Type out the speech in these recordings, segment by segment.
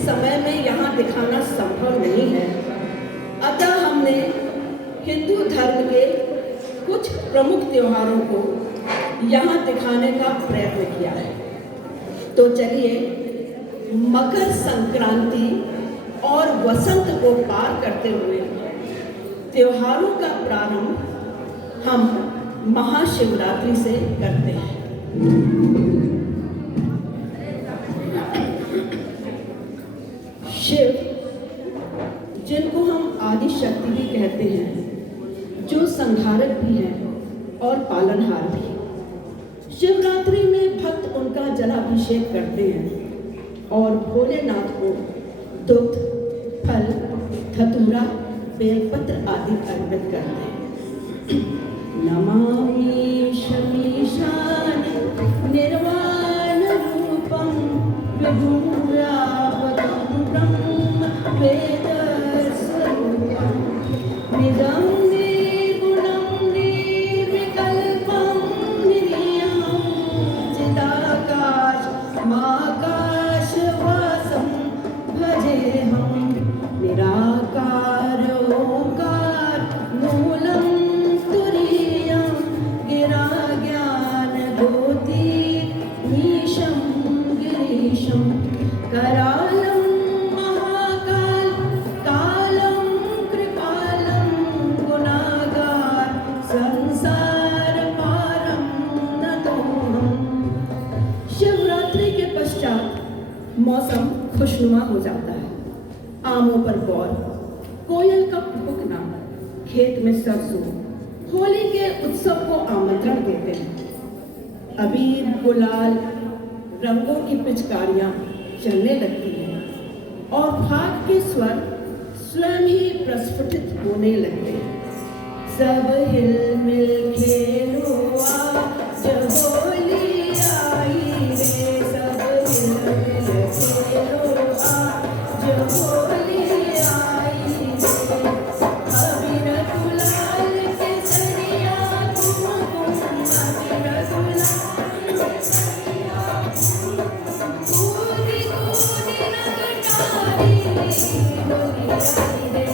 समय में यहाँ दिखाना संभव नहीं है, अतः हमने हिंदू धर्म के कुछ प्रमुख त्योहारों को यहाँ दिखाने का प्रयत्न किया है। तो चलिए मकर संक्रांति और वसंत को पार करते हुए त्योहारों का प्रारंभ हम महाशिवरात्रि से करते हैं। शिव, जिनको हम आदि शक्ति भी कहते हैं, जो संहारक भी हैं और पालनहार भी। शिवरात्रि में भक्त उनका जलाभिषेक करते हैं और भोलेनाथ को दुग्ध, फल, धतूरा, बेलपत्र आदि अर्पित करते हैं। नमामि शमीशान निर्वाण रूपम विभूरावतं ब्रह्म वेद स्वरूपम निदं निर्गुणं निर्विकल्पं निरीहं चिदाकाश माकाशवासं भजेऽहं निराकार ओंकार मूलं तुरीयं गिरा ज्ञान ज्योतिमीशं गिरीशं करालं महाकाल कालं कृपालं गुणागार संसार पारं नतोऽहम्। शिवरात्रि के पश्चात मौसम खुशनुमा हो जाता है। आमों पर गौर, कोयल का कुहुकना, खेत में सरसों होली के उत्सव को आमंत्रण देते हैं। अबीर, गुलाल, रंगों की पिचकारियां चलने लगती हैं और फाग के स्वर स्वयं ही प्रस्फुटित होने लगते हैं। सब हिल मिल खेलो आज होली आई रे, सब हिल मिल खेलो आज होली आई रे। अबीर गुलाल के सरिया कुमकुम, अबीर गुलाल के सरिया कुमकुम, कूदी कूदी रंगटारी होली आई रे।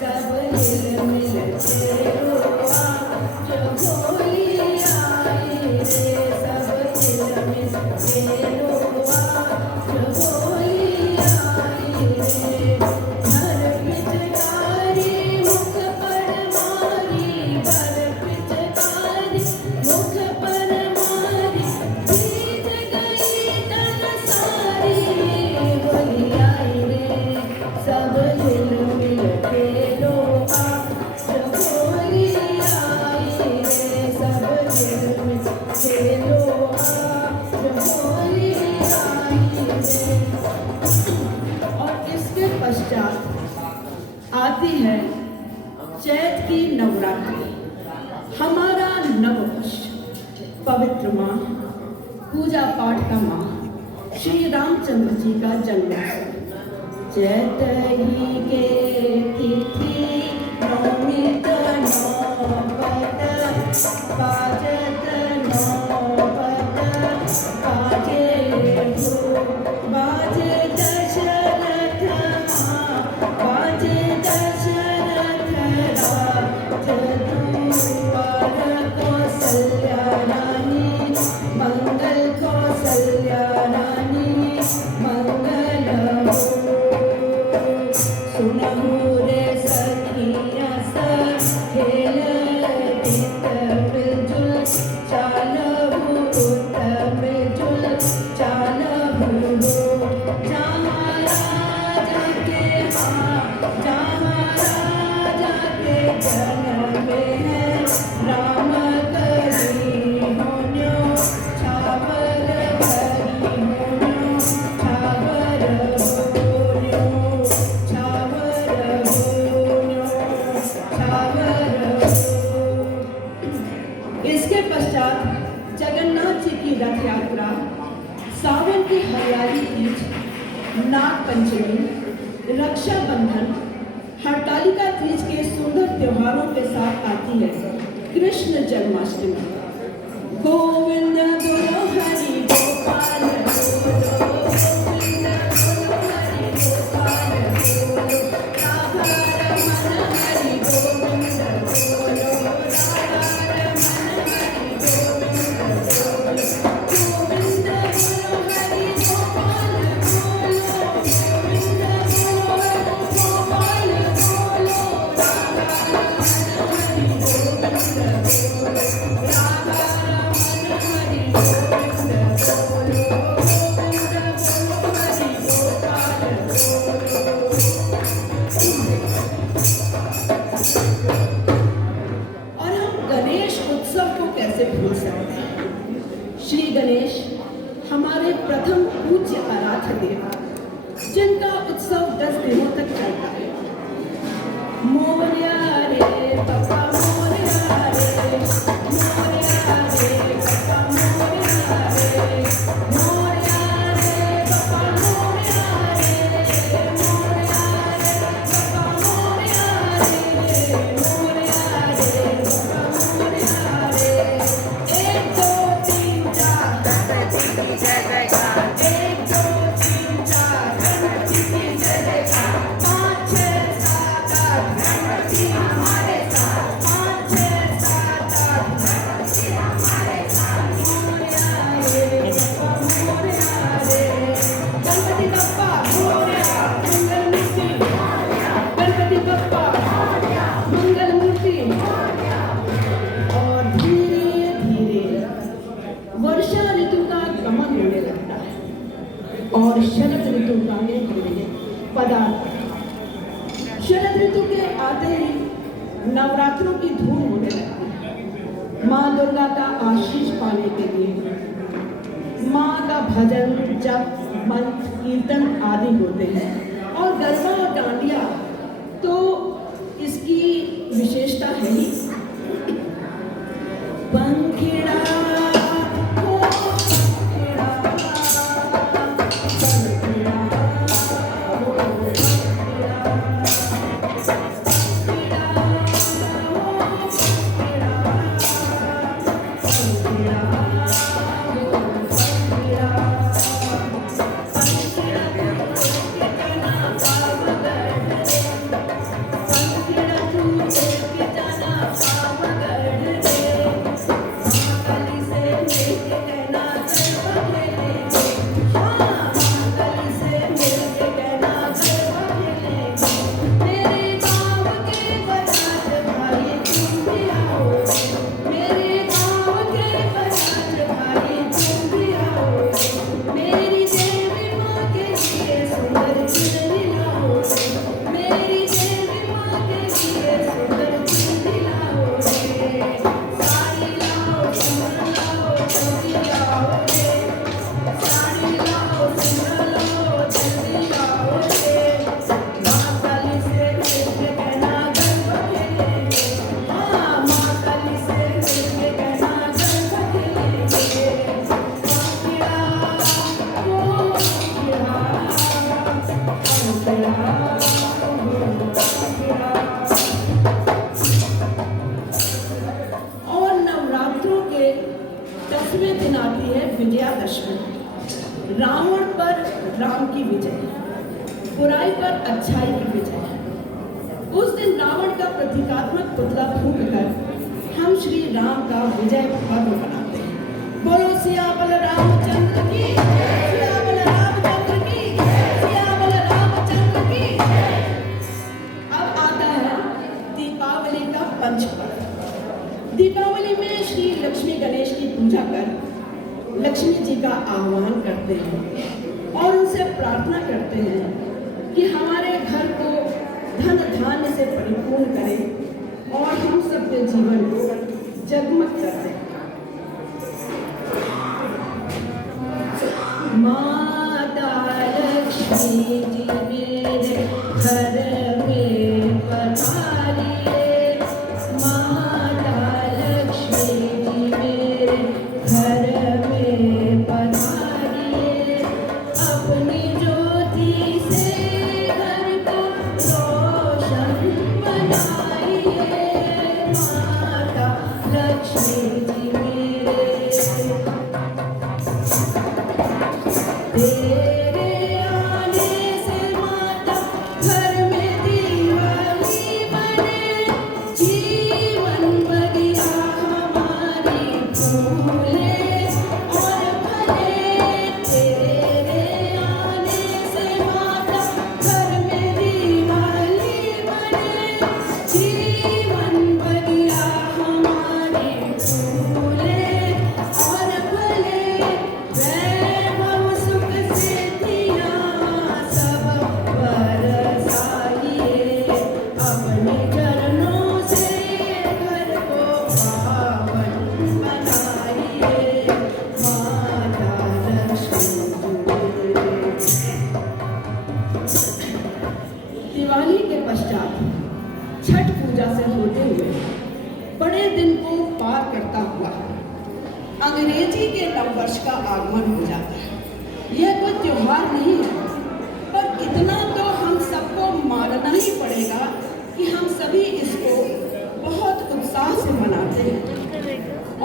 सब हिल मिल खेलो आज होली आई रे, सब हिल मिल खेलो आज होली आई रे। हर पिचकारी मुख पर मारी, हर पिचकारी मुख पर मारी, जीत गई तन सारी होली आई रे। सब हिल मिल खेलो आज होली आई रे, सब हिल मिल खेलो आज होली आई रे। और इसके पश्चात आती है चैत की नवरात्रि, हमारा नववर्ष, पवित्र माह, पूजा पाठ का माह, श्री रामचंद्र जी का जन्मोत्सव। चैत ही के तिथि नौमित नौपत, पाजत नौपत पाजे भू, बाजे दशरथ माँ, बाजे दशरथ राज दूपर कौसल्या रानी, मंगल कौसल्या रानी मंगल हो। सुनहु रे सखिया सब खेलत मिलजुल, चालहु उत मिलजुल चालहु हो। जहाँ राजा के जहाँ राजा के जन्म है, राम करी होन्यो छावर भरी होन्यो, छावर होन्यो, छावर होन्यो, छावर हो। इसके पश्चात जगन्नाथ जी की रथ यात्रा, सावन की हरियाली तीज, नाग पंचमी, रक्षाबंधन, हरतालिका तीज के सुंदर त्योहारों के साथ आती है कृष्ण जन्माष्टमी। गोविंद बोलो हरि गोपाल बोलो, गोविंद बोलो हरि जिनका उत्सव 10 दिनों तक चलता है। मोरया रे पप्पा मोरया रे, मोरया रे पप्पा मोरया रे, मोरया रे पप्पा मोरया रे, मोरया रे पप्पा मोरया रे, मोरया रे पप्पा मोरया रे। 1 2 3 4 गणपति की जय जयकार, 1 2 3 4 गणपति की जय जयकार, 5 6 7 8 गणपति हमारे साथ, 5 6 7 8 गणपति हमारे साथ। मोरया रे पप्पा मोरया रे, गणपति बप्पा मोरया, मंगल मूर्ति मोरया, गणपति बप्पा मोरया, मंगल मूर्ति मोरया। और धीरे धीरे वर्षा ऋतु का गमन होने लगता है और शरद ऋतु का पदार्थ। शरद ऋतु के आते ही नवरात्रों की धूम होने लगती है। माँ दुर्गा का आशीष पाने के लिए माँ का भजन, जप, मंत्र, कीर्तन आदि होते हैं। और गरबा और डांडिया तो इसकी विशेषता है ही। पंखिड़ा हो पंखिड़ा, पंखिड़ा हो पंखिड़ा, पंखिड़ा हो पंखिड़ा, पंखिड़ा हो पंखिड़ा, पंखिड़ा के तना पावगढ़ रे, पंखिड़ा तू के तना पावगढ़ रे। महाकाली से मिलके कहना गरबा खेलेंगे, हाँ महाकाली से मिलके कहना गरबा खेलेंगे। मेरे गाँव के बजाज भाई तुम भी आओ, मेरे गाँव के बजाज भाई तुम भी आओ। मेरी देवी माँ के लिए सुंदर चुनरी लाओ, मेरी देवी माँ के लिए सुंदर चुनरी लाओ रे। साड़ी लाओ सुंदर लाओ जल्दी लाओ रे, साड़ी लाओ सुंदर लाओ जल्दी लाओ रे। महाकाली से मिलके कहना गरबा खेलेंगे, हाँ महाकाली से मिलके कहना गरबा खेलेंगे। पंखिड़ा हो पंखिड़ा, पंखिड़ा हो पंखिड़ा। और नवरात्रों के 10वें दिन आती है विजयादशमी। रावण पर राम की विजय, बुराई पर अच्छाई की विजय। उस दिन रावण का प्रतीकात्मक पुतला फूंक कर हम श्री राम का विजय पर्व मनाते हैं। बोलो सियावल रामचंद्र की, सियावल रामचंद्र की, सियावल रामचंद्र की। अब आता है दीपावली का पंच पर्व। दीपावली में श्री लक्ष्मी गणेश की पूजा कर लक्ष्मी जी का आह्वान करते हैं और उनसे प्रार्थना करते हैं कि हमारे घर को धन धान्य से परिपूर्ण करें और हम सबके जीवन को जगमग कर दें। माता लक्ष्मी जी मेरे घर में पधारिए, माता लक्ष्मी जी मेरे घर में पधारिए। अपनी ज्योति से घर को रोशन बनाइए, माता लक्ष्मी जी मेरे। तेरे आने से के पश्चात छठ पूजा से होते हुए बड़े दिन को पार करता हुआ अंग्रेजी के नववर्ष का आगमन हो जाता है। यह कोई त्योहार नहीं है, पर इतना तो हम सबको मानना ही पड़ेगा कि हम सभी इसको बहुत उत्साह से मनाते हैं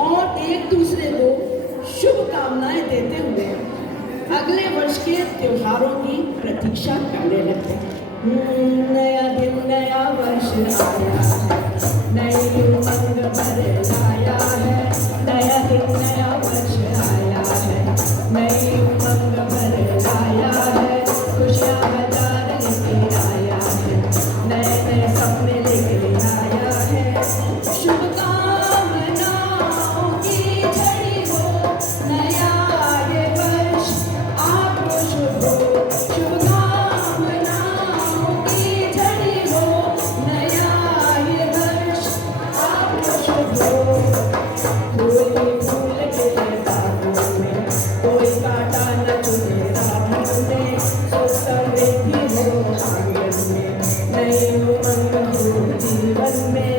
और एक दूसरे को शुभकामनाएं देते हुए अगले वर्ष के त्योहारों की प्रतीक्षा करने लगते हैं। नया दिन नया वर्ष आया है, नई उमंग भरे लाया है। नया दिन नया वर्ष आया है, नई उमंग भरे लाया है। खुशियाँ हजार लेके आया है, नए नए सपने लेके आया है। शुभकामनाओं की झड़ी हो, नया ये वर्ष आपको शुभ हो। शुभकामनाओं की झड़ी हो, नया ये वर्ष आपको शुभ हो। कोई फूल खिले बागों में, कोई कांटा न चुभे राहों में। सुख समृद्धि हो आंगन में, नई उमंग हो जीवन में।